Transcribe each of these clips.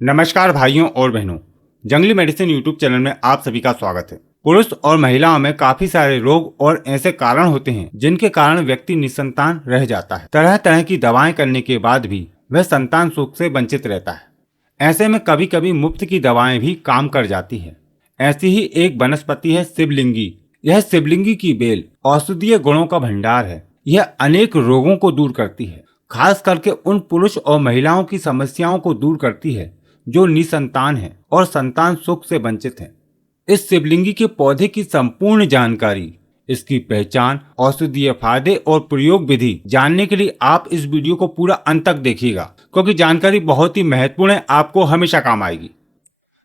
नमस्कार भाइयों और बहनों, जंगली मेडिसिन यूट्यूब चैनल में आप सभी का स्वागत है। पुरुष और महिलाओं में काफी सारे रोग और ऐसे कारण होते हैं जिनके कारण व्यक्ति निसंतान रह जाता है। तरह तरह की दवाएं करने के बाद भी वह संतान सुख से वंचित रहता है। ऐसे में कभी कभी मुफ्त की दवाएं भी काम कर जाती है। ऐसी ही एक वनस्पति है शिवलिंगी। यह शिवलिंगी की बेल औषधीय गुणों का भंडार है। यह अनेक रोगों को दूर करती है, खास करके उन पुरुष और महिलाओं की समस्याओं को दूर करती है जो निसंतान है और संतान सुख से वंचित है। इस शिवलिंगी के पौधे की संपूर्ण जानकारी, इसकी पहचान, औषधीय फायदे और प्रयोग विधि जानने के लिए आप इस वीडियो को पूरा अंत तक देखिएगा, क्योंकि जानकारी बहुत ही महत्वपूर्ण है, आपको हमेशा काम आएगी।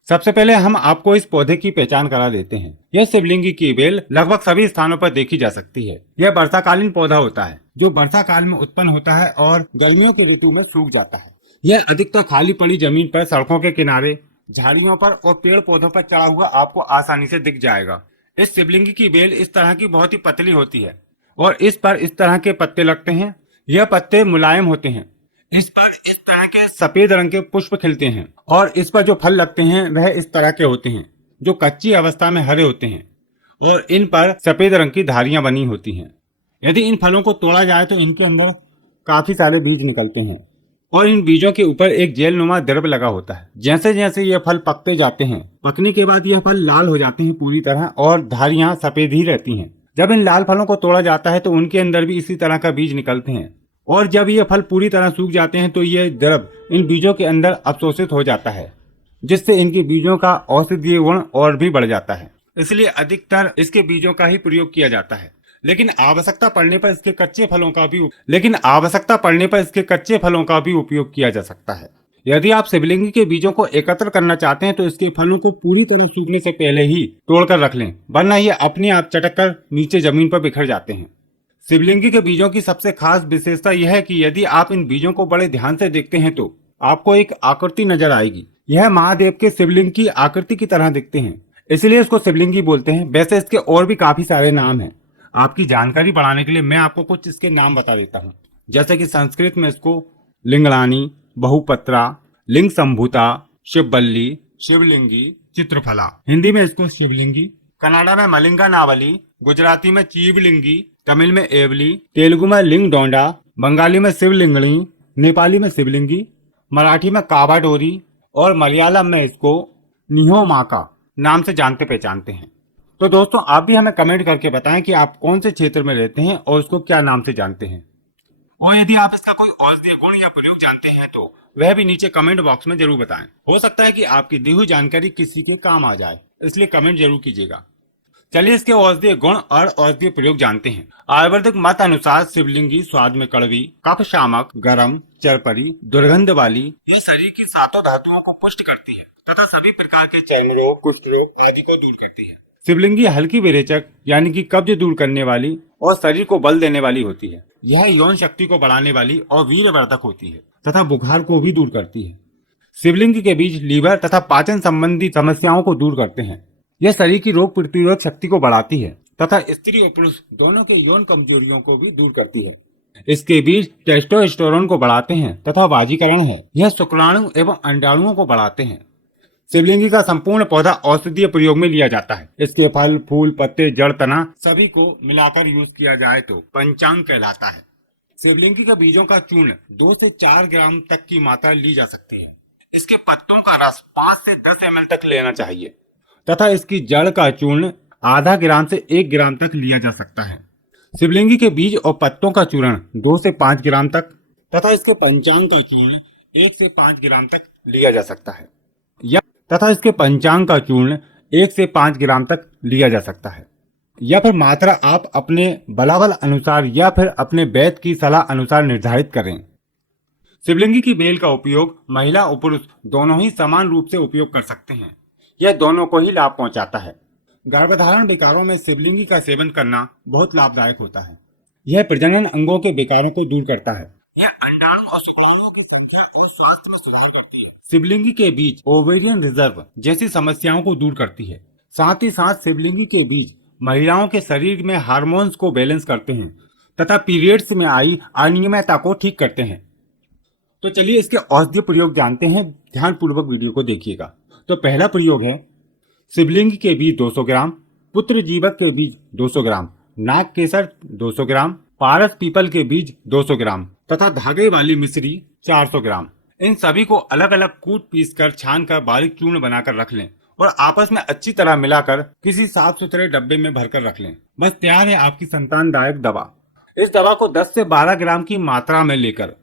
सबसे पहले हम आपको इस पौधे की पहचान करा देते हैं। यह शिवलिंगी की बेल लगभग सभी स्थानों पर देखी जा सकती है। यह वर्षाकालीन पौधा होता है जो वर्षा काल में उत्पन्न होता है और गर्मियों की ऋतु में सूख जाता है। यह अधिकतर खाली पड़ी जमीन पर, सड़कों के किनारे, झाड़ियों पर और पेड़ पौधों पर चढ़ा हुआ आपको आसानी से दिख जाएगा। इस शिवलिंगी की बेल इस तरह की बहुत ही पतली होती है और इस पर इस तरह के पत्ते लगते हैं। यह पत्ते मुलायम होते हैं। इस पर इस तरह के सफेद रंग के पुष्प खिलते हैं और इस पर जो फल लगते हैं वह इस तरह के होते हैं जो कच्ची अवस्था में हरे होते हैं और इन पर सफेद रंग की धारियां बनी होती हैं। यदि इन फलों को तोड़ा जाए तो इनके अंदर काफी सारे बीज निकलते हैं और इन बीजों के ऊपर एक जेल नुमा द्रव लगा होता है। जैसे जैसे ये फल पकते जाते हैं, पकने के बाद यह फल लाल हो जाते हैं पूरी तरह और धारियां सफेद ही रहती हैं। जब इन लाल फलों को तोड़ा जाता है तो उनके अंदर भी इसी तरह का बीज निकलते हैं और जब ये फल पूरी तरह सूख जाते हैं तो ये द्रव इन बीजों के अंदर अवशोषित हो जाता है, जिससे इनके बीजों का औषधीय गुण और भी बढ़ जाता है। इसलिए अधिकतर इसके बीजों का ही प्रयोग किया जाता है। लेकिन आवश्यकता पड़ने पर इसके कच्चे फलों का भी उपयोग किया जा सकता है। यदि आप शिवलिंगी के बीजों को एकत्र करना चाहते हैं तो इसके फलों को पूरी तरह सूखने से पहले ही तोड़कर रख लें, वरना ये अपने आप चटक कर नीचे जमीन पर बिखर जाते हैं। शिवलिंगी के बीजों की सबसे खास विशेषता यह है कि यदि आप इन बीजों को बड़े ध्यान से देखते हैं तो आपको एक आकृति नजर आएगी। यह महादेव के शिवलिंग की आकृति की तरह दिखते हैं, इसलिए इसको शिवलिंगी बोलते हैं। वैसे इसके और भी काफी सारे नाम हैं। आपकी जानकारी बढ़ाने के लिए मैं आपको कुछ इसके नाम बता देता हूँ। जैसे कि संस्कृत में इसको लिंगलानी, बहुपत्रा, लिंग संभूता, शिवबल्ली, शिवलिंगी, चित्रफला। हिंदी में इसको शिवलिंगी, कन्नड़ा में मलिंगा नावली, गुजराती में चीवलिंगी, तमिल में एवली, तेलुगु में लिंग डोंडा, बंगाली में शिवलिंगणी, नेपाली में शिवलिंगी, मराठी में काबाडोरी और मलयालम में इसको निहोमाका नाम से जानते पहचानते हैं। तो दोस्तों, आप भी हमें कमेंट करके बताएं कि आप कौन से क्षेत्र में रहते हैं और उसको क्या नाम से जानते हैं, और यदि आप इसका कोई औषधीय गुण या प्रयोग जानते हैं तो वह भी नीचे कमेंट बॉक्स में जरूर बताएं। हो सकता है कि आपकी दी हुई जानकारी किसी के काम आ जाए, इसलिए कमेंट जरूर कीजिएगा। चलिए इसके औषधीय गुण और औषधीय प्रयोग जानते हैं। आयुर्वेदिक मत अनुसार शिवलिंगी स्वाद में कड़वी, कफ शामक, गरम, चरपरी, दुर्गंध वाली। यह शरीर की सातों धातुओं को पुष्ट करती है तथा सभी प्रकार के चर्म रोग, कुष्ठ रोग आदि को दूर करती है। शिवलिंगी हल्की विरेचक यानी कि कब्ज दूर करने वाली और शरीर को बल देने वाली होती है। यह यौन शक्ति को बढ़ाने वाली और वीर्यवर्धक होती है तथा बुखार को भी दूर करती है। शिवलिंगी के बीज लीवर तथा पाचन संबंधी समस्याओं को दूर करते हैं। यह शरीर की रोग प्रतिरोधक शक्ति को बढ़ाती है तथा स्त्री और पुरुष दोनों के यौन कमजोरियों को भी दूर करती है। इसके बीज टेस्टोस्टेरोन को बढ़ाते हैं तथा वाजीकरण है। यह शुक्राणु एवं अंडाणुओं को बढ़ाते हैं। शिवलिंगी का संपूर्ण पौधा औषधीय प्रयोग में लिया जाता है। इसके फल, फूल, पत्ते, जड़, तना सभी को मिलाकर यूज किया जाए तो पंचांग कहलाता है। शिवलिंगी के बीजों का चूर्ण 2 से 4 ग्राम तक की मात्रा ली जा सकती है। इसके पत्तों का रस 5 से 10 ml तक लेना चाहिए तथा इसकी जड़ का चूर्ण आधा ग्राम से 1 ग्राम तक लिया जा सकता है। शिवलिंगी के बीज और पत्तों का चूर्ण 2 से 5 ग्राम तक तथा इसके पंचांग का चूर्ण 1 से 5 ग्राम तक लिया जा सकता है। या फिर मात्रा आप अपने बलाबल अनुसार या फिर अपने वैद्य की सलाह अनुसार निर्धारित करें। शिवलिंगी की बेल का उपयोग महिला और पुरुष दोनों ही समान रूप से उपयोग कर सकते हैं। यह दोनों को ही लाभ पहुंचाता है। गर्भधारण विकारों में शिवलिंगी का सेवन करना बहुत लाभदायक होता है। यह प्रजनन अंगों के विकारों को दूर करता है। यह अंडाणु और शुक्राणुओं की संख्या और स्वास्थ्य में सुधार करती है। शिवलिंगी के बीज ओवेरियन रिजर्व जैसी समस्याओं को दूर करती है। साथ ही साथ शिवलिंगी के बीज महिलाओं के शरीर में हार्मोन्स को बैलेंस करते हैं तथा पीरियड्स में आई अनियमितता को ठीक करते हैं। तो चलिए इसके औषधीय प्रयोग जानते हैं, ध्यानपूर्वक वीडियो को देखिएगा। तो पहला प्रयोग है शिवलिंग के बीज 200 ग्राम, पुत्र जीवक के बीज 200 ग्राम, नाग केसर 200 ग्राम, पारस पीपल के बीज 200 ग्राम तथा धागे वाली मिश्री 400 ग्राम। इन सभी को अलग अलग कूट पीस कर छान कर बारीक चूर्ण बनाकर रख लें और आपस में अच्छी तरह मिलाकर किसी साफ सुथरे डब्बे में भरकर रख लें। बस तैयार है आपकी संतानदायक दवा। इस दवा को 10 से 12 ग्राम की मात्रा में लेकर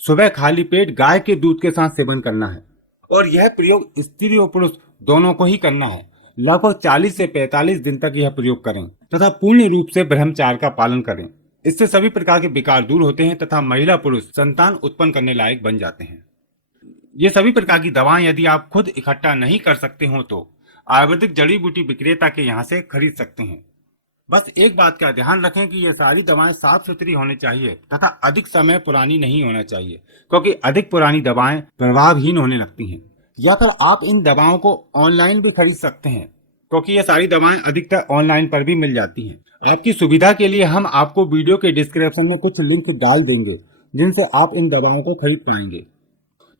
सुबह खाली पेट गाय के दूध के साथ सेवन करना है और यह प्रयोग स्त्री और पुरुष दोनों को ही करना है। लगभग 40 से 45 दिन तक यह प्रयोग करें तथा पूर्ण रूप से ब्रह्मचार्य का पालन करें। इससे सभी प्रकार के विकार दूर होते हैं तथा महिला पुरुष संतान उत्पन्न करने लायक बन जाते हैं। ये सभी प्रकार की दवाएं यदि आप खुद इकट्ठा नहीं कर सकते हो तो आयुर्वेदिक जड़ी बूटी विक्रेता के यहाँ से खरीद सकते हैं। बस एक बात का ध्यान रखें कि ये सारी दवाएं साफ सुथरी होनी चाहिए तथा अधिक समय पुरानी नहीं होना चाहिए, क्योंकि अधिक पुरानी दवाएं प्रभावहीन होने लगती हैं। या फिर आप इन दवाओं को ऑनलाइन भी खरीद सकते हैं, क्योंकि ये सारी दवाएं अधिकतर ऑनलाइन पर भी मिल जाती हैं। आपकी सुविधा के लिए हम आपको वीडियो के डिस्क्रिप्शन में कुछ लिंक डाल देंगे जिनसे आप इन दवाओं को खरीद पाएंगे।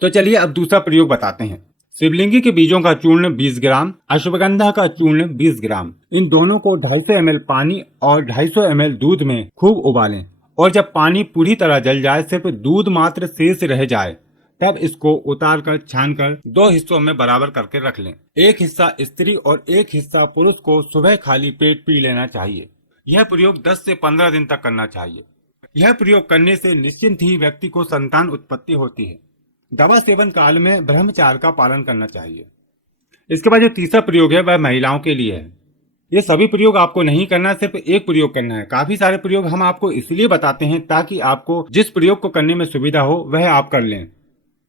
तो चलिए अब दूसरा प्रयोग बताते हैं। शिवलिंगी के बीजों का चूर्ण 20 ग्राम, अश्वगंधा का चूर्ण 20 ग्राम, इन दोनों को 250 ml पानी और 250 ml दूध में खूब उबालें और जब पानी पूरी तरह जल जाए, सिर्फ दूध मात्र शेष रह जाए, तब इसको उतार कर छान कर 2 हिस्सों में बराबर करके रख लें। एक हिस्सा स्त्री और एक हिस्सा पुरुष को सुबह खाली पेट पी लेना चाहिए। यह प्रयोग 10 से 15 दिन तक करना चाहिए। यह प्रयोग करने से निश्चिंत ही व्यक्ति को संतान उत्पत्ति होती है। दवा सेवन काल में ब्रह्मचार्य का पालन करना चाहिए। इसके बाद जो तीसरा प्रयोग है वह महिलाओं के लिए है। ये सभी प्रयोग आपको नहीं करना, सिर्फ एक प्रयोग करना है। काफी सारे प्रयोग हम आपको इसलिए बताते हैं ताकि आपको जिस प्रयोग को करने में सुविधा हो वह आप कर लें।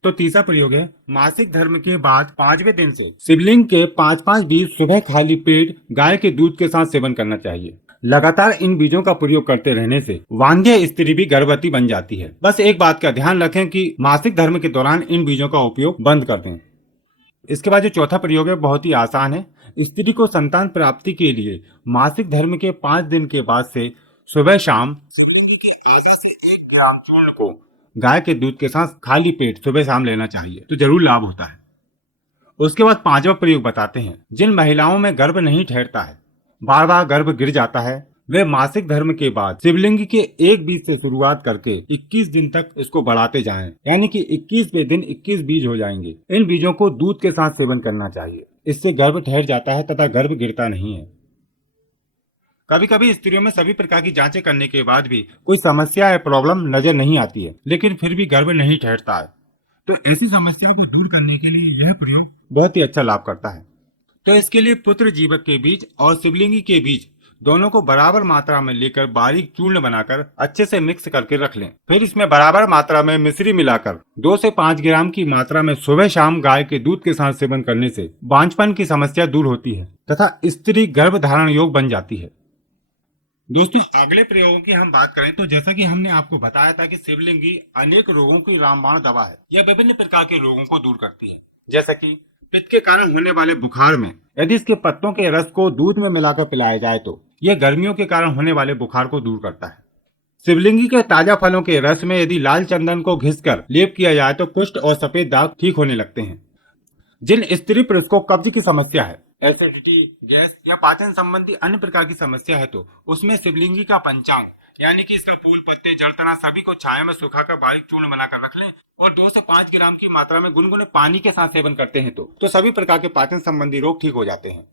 तो तीसरा प्रयोग है मासिक धर्म के बाद 5वें दिन से शिवलिंग के 5-5 बीज सुबह खाली पेट गाय के दूध के साथ सेवन करना चाहिए। लगातार इन बीजों का प्रयोग करते रहने से वांध्य स्त्री भी गर्भवती बन जाती है। बस एक बात का ध्यान रखें कि मासिक धर्म के दौरान इन बीजों का उपयोग बंद कर दें। इसके बाद जो चौथा प्रयोग है बहुत ही आसान है। स्त्री को संतान प्राप्ति के लिए मासिक धर्म के 5 दिन के बाद से सुबह शाम शिवलिंग के आधा से 1 ग्राम चूर्ण को गाय के दूध के साथ खाली पेट सुबह शाम लेना चाहिए, तो जरूर लाभ होता है। उसके बाद 5वां प्रयोग बताते हैं। जिन महिलाओं में गर्भ नहीं ठहरता है, बार बार गर्भ गिर जाता है, वे मासिक धर्म के बाद शिवलिंग के एक बीज से शुरुआत करके 21 दिन तक इसको बढ़ाते जाएं, यानी कि 21वें दिन 21 बीज हो जाएंगे। इन बीजों को दूध के साथ सेवन करना चाहिए। इससे गर्भ ठहर जाता है तथा गर्भ गिरता नहीं है। कभी कभी स्त्रियों में सभी प्रकार की जांचें करने के बाद भी कोई समस्या या प्रॉब्लम नजर नहीं आती है, लेकिन फिर भी गर्भ नहीं ठहरता है। तो ऐसी समस्या को दूर करने के लिए यह प्रयोग बहुत ही अच्छा लाभ करता है। तो इसके लिए पुत्र जीवक के बीज और शिवलिंगी के बीज दोनों को बराबर मात्रा में लेकर बारीक चूर्ण बनाकर अच्छे से मिक्स करके रख लें। फिर इसमें बराबर मात्रा में मिश्री मिलाकर 2 से 5 ग्राम की मात्रा में सुबह शाम गाय के दूध के साथ सेवन करने से बांझपन की समस्या दूर होती है तथा स्त्री गर्भ धारण योग बन जाती है। दोस्तों, अगले प्रयोगों की हम बात करें तो जैसा कि हमने आपको बताया था कि शिवलिंगी अनेक रोगों की रामबाण दवा है। यह विभिन्न प्रकार के रोगों को दूर करती है, जैसा कि पित्त के कारण होने वाले बुखार में यदि इसके पत्तों के रस को दूध में मिलाकर पिलाया जाए तो यह गर्मियों के कारण होने वाले बुखार को दूर करता है। शिवलिंगी के ताजा फलों के रस में यदि लाल चंदन को घिसकर लेप किया जाए तो कुष्ठ और सफेद दाग ठीक होने लगते हैं। जिन स्त्री पुरुष को कब्ज की समस्या है, एसिडिटी, गैस या पाचन संबंधी अन्य प्रकार की समस्या है तो उसमें शिवलिंगी का पंचांग यानी कि इसका फूल, पत्ते, जड़, तना सभी को छाया में सुखाकर बारीक चूर्ण बनाकर रख लें और 2 से 5 ग्राम की मात्रा में गुनगुने पानी के साथ सेवन करते हैं तो सभी प्रकार के पाचन संबंधी रोग ठीक हो जाते हैं।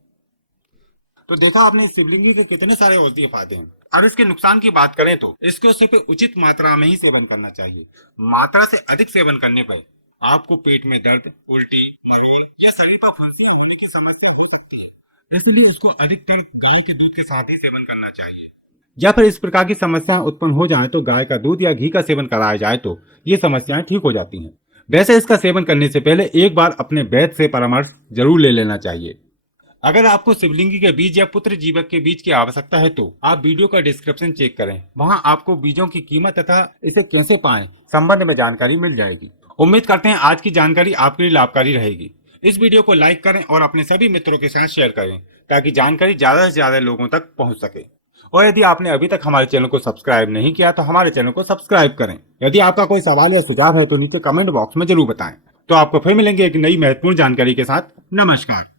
तो देखा आपने शिवलिंगी के कितने सारे औषधीय फायदे हैं। और इसके नुकसान की बात करें तो इसको सिर्फ उचित मात्रा में ही सेवन करना चाहिए। मात्रा से अधिक सेवन करने पर आपको पेट में दर्द, उल्टी, मरोड़ या शरीर पर फुंसियां होने की समस्या हो सकती है। इसलिए इसको अधिकतर गाय के दूध के साथ ही सेवन करना चाहिए। या फिर इस प्रकार की समस्याएं उत्पन्न हो जाए तो गाय का दूध या घी का सेवन कराया जाए तो ये समस्याएं ठीक हो जाती हैं। वैसे इसका सेवन करने से पहले एक बार अपने वैद्य से परामर्श जरूर ले लेना चाहिए। अगर आपको शिवलिंगी के बीज या पुत्र जीवक के बीज की आवश्यकता है तो आप वीडियो का डिस्क्रिप्शन चेक करें, वहां आपको बीजों की कीमत तथा इसे कैसे पाएं संबंध में जानकारी मिल जाएगी। उम्मीद करते हैं आज की जानकारी आपके लिए लाभकारी रहेगी। इस वीडियो को लाइक करें और अपने सभी मित्रों के साथ शेयर करें ताकि जानकारी ज्यादा से ज्यादा लोगों तक पहुंच सके। और यदि आपने अभी तक हमारे चैनल को सब्सक्राइब नहीं किया तो हमारे चैनल को सब्सक्राइब करें। यदि आपका कोई सवाल या सुझाव है तो नीचे कमेंट बॉक्स में जरूर बताएं। तो आपको फिर मिलेंगे एक नई महत्वपूर्ण जानकारी के साथ। नमस्कार।